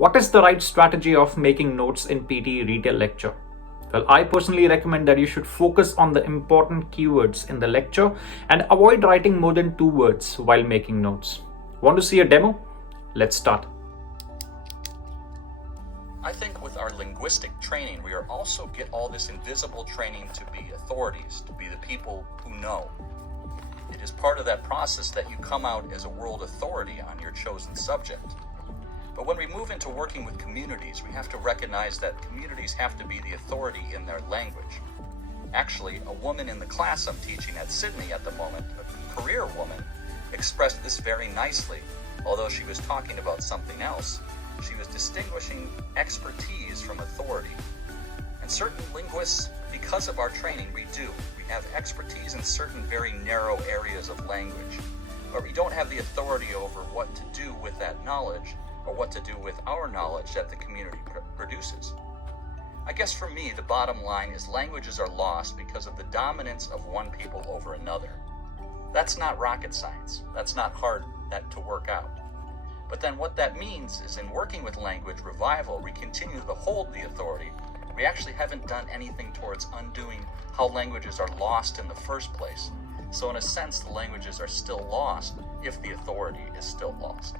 What is the right strategy of making notes in PTE Retell Lecture? Well, I personally recommend that you should focus on the important keywords in the lecture and avoid writing more than 2 words while making notes. Want to see a demo? Let's start. I think with our linguistic training, we are also get all this invisible training to be authorities, to be the people who know. It is part of that process that you come out as a world authority on your chosen subject. But when we move into working with communities, we have to recognize that communities have to be the authority in their language. Actually, a woman in the class I'm teaching at Sydney at the moment, a career woman, expressed this very nicely. Although she was talking about something else, she was distinguishing expertise from authority. And certain linguists, because of our training, we have expertise in certain very narrow areas of language, but we don't have the authority over what to do with that knowledge or what to do with our knowledge that the community produces. I guess for me, the bottom line is languages are lost because of the dominance of one people over another. That's not rocket science. That's not hard to work out. But then what that means is in working with language revival, we continue to hold the authority. We actually haven't done anything towards undoing how languages are lost in the first place. So in a sense, the languages are still lost if the authority is still lost.